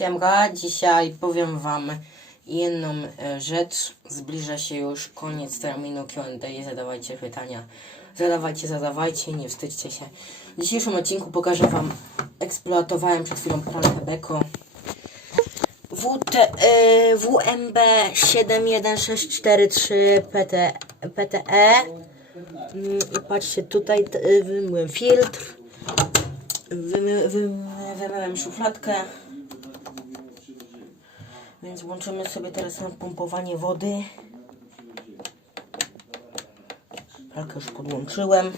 Siemka, dzisiaj powiem wam jedną e, rzecz. Zbliża się już koniec terminu Q&A. Zadawajcie pytania. Zadawajcie, zadawajcie, nie wstydźcie się. W dzisiejszym odcinku pokażę wam, eksploatowałem przed chwilą pralkę Beko. WT, e, WMB 71643 PT, PTE. Patrzcie, tutaj e, wymyłem filtr. Wymy, wymy, wymyłem szufladkę. Więc włączymy sobie teraz na pompowanie wody. Pralkę już podłączyłem.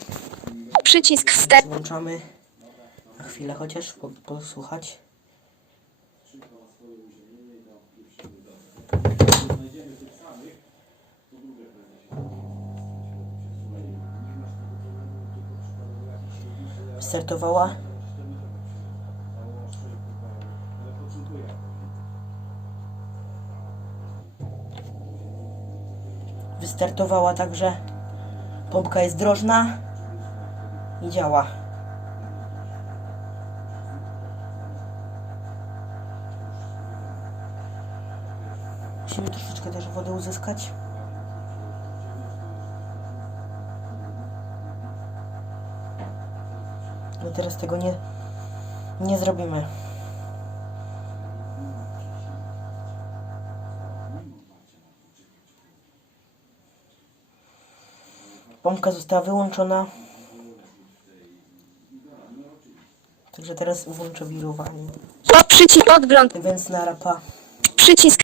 Przycisk wstecz. Włączamy na chwilę chociaż po, posłuchać. Startowała. Wystartowała także. Pompka jest drożna i działa. Musimy troszeczkę też wody uzyskać. No teraz tego nie, nie zrobimy. Pompka została wyłączona. Także teraz włączę wirowanie. O, przycisk odgląd. Więc na rapa. Przycisk